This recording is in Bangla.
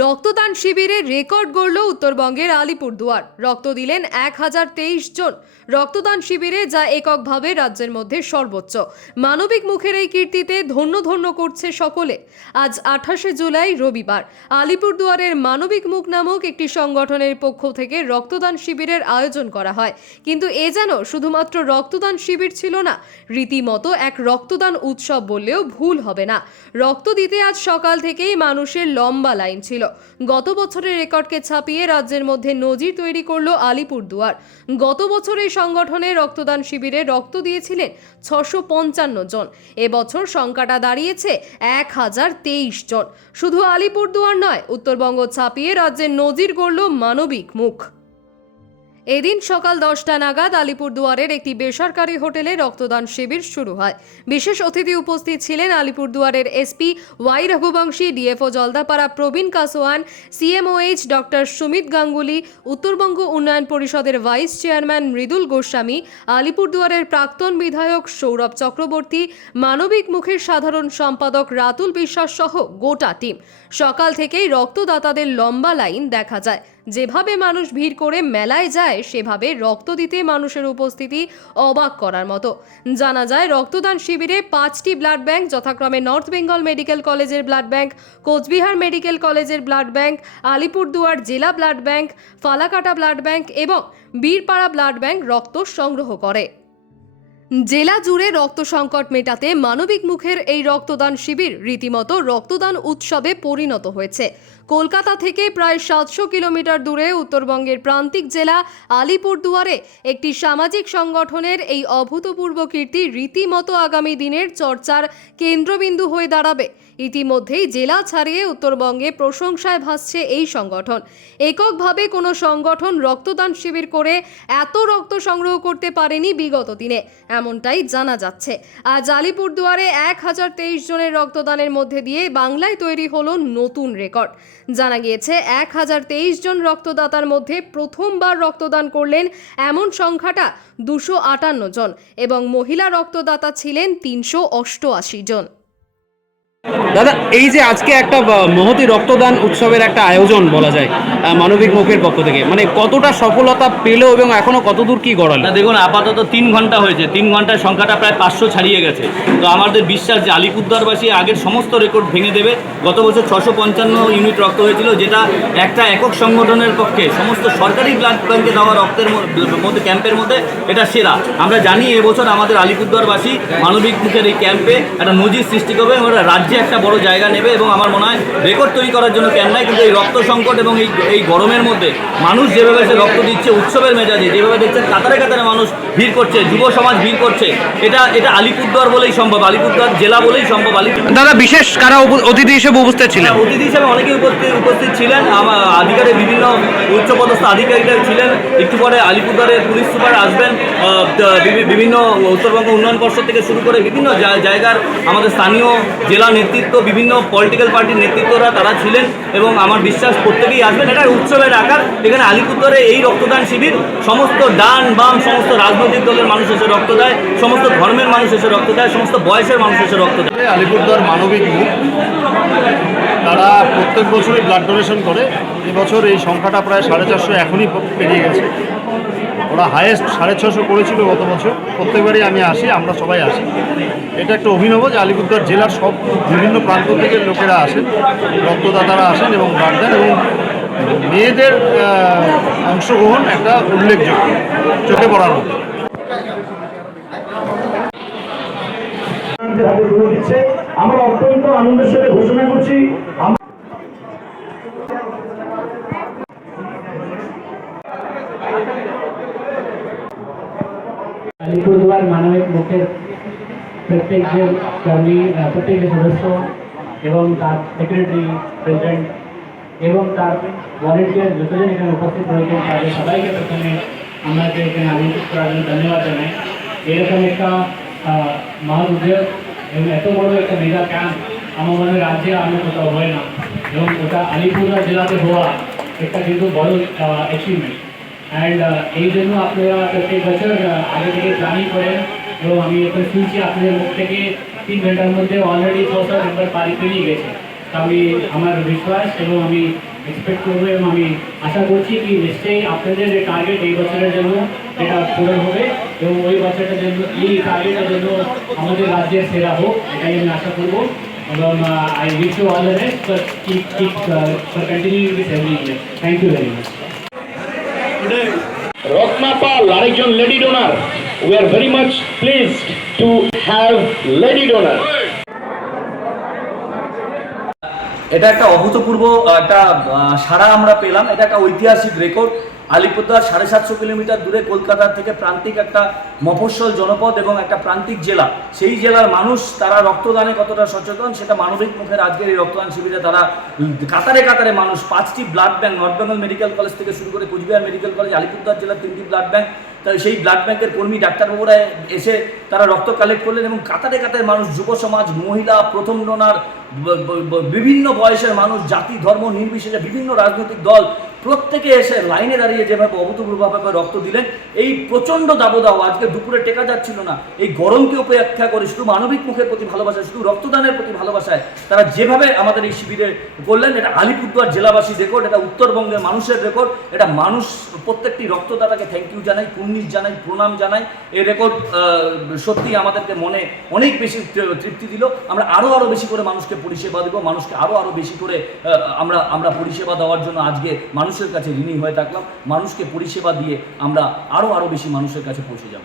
রক্তদান শিবিরে রেকর্ড গড়ল উত্তরবঙ্গের আলিপুরদুয়ার। রক্ত দিলেন 1023 জন। রক্তদান শিবিরে যা এককভাবে রাজ্যের মধ্যে সর্বোচ্চ। মানবিক মুখের এই কীর্তিতে ধন্য ধন্য করছে সকলে। আজ 28শে জুলাই রবিবার আলিপুরদুয়ারের মানবিক মুখ নামক একটি সংগঠনের পক্ষ থেকে রক্তদান শিবিরের আয়োজন করা হয়। কিন্তু এ যেন শুধুমাত্র রক্তদান শিবির ছিল না, রীতিমতো এক রক্তদান উৎসব বললেও ভুল হবে না। রক্ত দিতে আজ সকাল থেকেই মানুষের লম্বা লাইন ছিল। গত বছরের রেকর্ডকে ছাপিয়ে রাজ্যের মধ্যে নজির তৈরি করলো আলিপুরদুয়ার। গত বছর এই সংগঠনে রক্তদান শিবিরে রক্ত দিয়েছিলেন 655 জন। এবছর সংখ্যাটা দাঁড়িয়েছে 1023 জন। শুধু আলিপুরদুয়ার নয়, উত্তরবঙ্গ ছাপিয়ে রাজ্যের নজির গড়ল মানবিক মুখ। এদিন সকাল 10টা নাগাদ আলিপুরদুয়ারের একটি বেসরকারি হোটেলে রক্তদান শিবির শুরু হয়। বিশেষ অতিথি উপস্থিত ছিলেন আলিপুরদুয়ারের SP Y Raghuvanshi, DFO Jaldapara Praveen Kaswan, CMOH doctor Sumit Ganguly, Uttarbanga উন্নয়ন পরিষদের ভাইস চেয়ারম্যান মৃদুল গোস্বামী, আলিপুরদুয়ারের প্রাক্তন বিধায়ক সৌরভ চক্রবর্তী, মানবিক মুখের সাধারণ সম্পাদক রাতুল বিশ্বাস সহ গোটা টিম। সকাল থেকেই রক্তদাতাদের লম্বা লাইন দেখা যায়। যেভাবে মানুষ ভিড় করে মেলায় যায়, সেভাবে রক্ত দিতে মানুষের উপস্থিতি অবাক করার মতো। জানা যায়, রক্তদান শিবিরে 5টি ব্লাড ব্যাংক, যথাক্রমে নর্থ বেঙ্গল মেডিকেল কলেজের ব্লাড ব্যাংক, কোচবিহার মেডিকেল কলেজের ব্লাড ব্যাংক, আলিপুরদুয়ার জেলা blood bank, Falakata blood bank এবং বীরপাড়া ব্লাড ব্যাংক রক্ত সংগ্রহ করে। জেলা জুড়ে রক্ত সংকট মেটাতে মানবিক মুখের এই রক্তদান শিবির রীতিমতো রক্তদান উৎসবে পরিণত হয়েছে। কলকাতা থেকে প্রায় 700 কিলোমিটার দূরে উত্তরবঙ্গের প্রান্তিক জেলা আলিপুরদুয়ারে একটি সামাজিক সংগঠনের এই অভূতপূর্ব কীর্তি রীতিমতো আগামী দিনের চর্চার কেন্দ্রবিন্দু হয়ে দাঁড়াবে। ইতিমধ্যেই জেলা ছাড়িয়ে উত্তরবঙ্গে প্রশংসায় ভাসছে এই সংগঠন। এককভাবে কোনো সংগঠন রক্তদান শিবির করে এত রক্ত সংগ্রহ করতে পারেনি বিগত দিনে, এমনটাই জানা যাচ্ছে। আজ আলিপুরদুয়ারে 1023 জনের রক্তদানের মধ্যে দিয়ে বাংলায় তৈরি হলো নতুন রেকর্ড। জানা গিয়েছে, 1023 জন রক্তদাতার মধ্যে প্রথমবার রক্তদান করলেন এমন সংখ্যাটা 258 জন এবং মহিলা রক্তদাতা ছিলেন 388 জন। দাদা, এই যে আজকে একটা মহতী রক্তদান উৎসবের একটা আয়োজন বলা যায় মানবিক মুখের পক্ষ থেকে, মানে কতটা সফলতা পেল এবং এখনো কতদূর কি গড়ালো? দেখুন, আপাতত 3 ঘন্টা হয়েছে। 3 ঘন্টার সংখ্যাটা প্রায় 500 ছাড়িয়ে গেছে। তো আমাদের বিশ্বাস যে আলিপুরদুয়ারবাসী আগের সমস্ত রেকর্ড ভেঙে দেবে। গত বছর 655 ইউনিট রক্ত হয়েছিল, যেটা একটা একক সংগঠনের পক্ষে সমস্ত সরকারি ব্লাড ব্যাংকে দেওয়া রক্তের মধ্যে ক্যাম্পের মধ্যে এটা সেরা। আমরা জানি এবছর আমাদের আলিপুরদুয়ারবাসী মানবিক মুখের এই ক্যাম্পে একটা নজির সৃষ্টি করবে এবং রাজ্যে একটা বড় জায়গা নেবে এবং আমার মনে হয় রেকর্ড তৈরি করার জন্য ক্যাম্প নয়, কিন্তু এই রক্ত সংকট এবং এই গরমের মধ্যে মানুষ যেভাবে সে রক্ত দিচ্ছে উৎসবের মেজাজে, যেভাবে দেখছেন কাতারে কাতারে মানুষ ভিড় করছে, যুব সমাজ ভিড় করছে, এটা আলিপুরদুয়ার বলেই সম্ভব, আলিপুরদুয়ার জেলা বলেই সম্ভব। দাদা, বিশেষ কারা অতিথি হিসেবে উপস্থিত ছিলেন? অতিথি হিসেবে অনেকেই উপস্থিত ছিলেন। আধিকারিক, বিভিন্ন উচ্চপদস্থ আধিকারিকরা ছিলেন। একটু পরে আলিপুরদুয়ারের পুলিশ সুপার আসবেন। বিভিন্ন উত্তরবঙ্গ উন্নয়ন পর্ষদ থেকে শুরু করে বিভিন্ন জায়গার আমাদের স্থানীয় জেলা নেতৃত্ব, বিভিন্ন পলিটিক্যাল পার্টির নেতৃত্বরা তারা ছিলেন এবং আমার বিশ্বাস প্রত্যেকেই আসবেন। এটা উৎসবের আকার। এখানে আলিপুরদুয়ারে এই রক্তদান শিবির সমস্ত ডান বাম সমস্ত রাজনৈতিক দলের মানুষ এসে রক্ত দেয়, সমস্ত ধর্মের মানুষ এসে রক্ত দেয়, সমস্ত বয়সের মানুষ এসে রক্ত দেয়। আলিপুরদুয়ার মানবিক মুখ, তারা প্রত্যেক বছরই ব্লাড ডোনেশন করে। এবছর এই সংখ্যাটা প্রায় 450 এখনই পেরিয়ে গেছে। ওরা হায়েস্ট 650 করেছিল গত বছর। প্রত্যেকবারই আমি আসি, আমরা সবাই আসি। এটা একটা অভিনব যে আলিপুরদুয়ার জেলার সব বিভিন্ন প্রান্ত থেকে লোকেরা আসেন, রক্তদাতারা আসেন এবং ব্লাড দেন এবং মেয়েদের অংশগ্রহণ একটা উল্লেখযোগ্য, চোখে পড়ার মতো। আমরা অত্যন্ত আনন্দের সাথে ঘোষণা করছি, আলিপুরদুয়ার মানবিক মুখের প্রত্যেক সদস্য এবং তার সেক্রেটারি, প্রেসিডেন্ট এবং তার ভলেন্টিয়ার যতজন এখানে উপস্থিত রয়েছেন, তাদের সবাইকে প্রথমে আমাকে এখানে আমন্ত্রিত করার জন্য ধন্যবাদ জানাই। এরকম একটা মহৎ উদ্যোগ এবং এত বড় একটা মেগা ক্যাম্প আমার মনে হয় রাজ্যে আমি কোথাও হয় না, এবং ওটা আলিপুরদুয়ার জেলাতে হওয়া একটা কিন্তু বড় অ্যাচিভমেন্ট। অ্যান্ড এই জন্য আপনারা প্রত্যেক বছর আগে থেকে প্ল্যানিং করেন এবং আমি এখন শুনছি আপনাদের মুখ থেকে 3 ঘন্টার মধ্যে অলরেডি 600 মেম্বার পেরিয়ে গেছে। আমি আমার বিশ্বাস এবং আমি এক্সপেক্ট করবো এবং আমি আশা করছি কি নিশ্চয়ই আপনাদের যে টার্গেট এই বছরের জন্য এটা পূরণ হবে এবং ওই বছরটার জন্য এই টার্গেটের জন্য আমাদের রাজ্যের সেরা হোক এটাই আমি আশা করবো এবং I wish you all the best for continuing this every year thank you very much Ratna Pal, আরেকজন lady donor. We are very much pleased to have lady donor. এটা একটা অভূতপূর্ব একটা সাড়া আমরা পেলাম। এটা একটা ঐতিহাসিক রেকর্ড। আলিপুরদুয়ার 750 কিলোমিটার দূরে কলকাতা থেকে প্রান্তিক একটা মফস্বল জনপদ এবং একটা প্রান্তিক জেলা, সেই জেলার মানুষ তারা রক্তদানে কতটা সচেতন সেটা মানবিক মুখের আজকের এই রক্তদান শিবিরে তারা কাতারে কাতারে মানুষ 5টি blood bank, north Bengal medical college থেকে শুরু করে কুচবিহার মেডিকেল কলেজ, আলিপুরদুয়ার জেলার 3টি ব্লাড ব্যাংক, তাই সেই ব্লাড ব্যাংকের কর্মী ডাক্তারবাবুরা এসে তারা রক্ত কালেক্ট করলেন এবং কাতারে কাতারে মানুষ, যুব সমাজ, মহিলা, প্রথম ডোনার, বিভিন্ন বয়সের মানুষ, জাতি ধর্ম নির্বিশেষে বিভিন্ন রাজনৈতিক দল প্রত্যেকে এসে লাইনে দাঁড়িয়ে যেভাবে অভূতপূর্বভাবে রক্ত দিলেন। এই প্রচণ্ড দাবদাহ আজকে দুপুরে টেকা যাচ্ছিল না, এই গরমকে উপেক্ষা করে শুধু মানবিক মুখের প্রতি ভালোবাসায়, শুধু রক্তদানের প্রতি ভালোবাসায় তারা যেভাবে আমাদের এই শিবিরে করলেন, এটা আলিপুরদুয়ার জেলাবাসীর রেকর্ড, এটা উত্তরবঙ্গের মানুষের রেকর্ড। এটা মানুষ প্রত্যেকটি রক্তদাতাকে থ্যাংক ইউ জানাই, কুর্নিশ জানাই, প্রণাম জানাই। এই রেকর্ড সত্যি আমাদেরকে মনে অনেক বেশি তৃপ্তি দিল। আমরা আরও বেশি করে মানুষকে পরিষেবা দেবো, মানুষকে আরও বেশি করে আমরা পরিষেবা দেওয়ার জন্য আজকে মানুষের কাছে ঋণী হয়ে থাকলাম। মানুষকে পরিষেবা দিয়ে আমরা আরও বেশি মানুষের কাছে পৌঁছে যাব।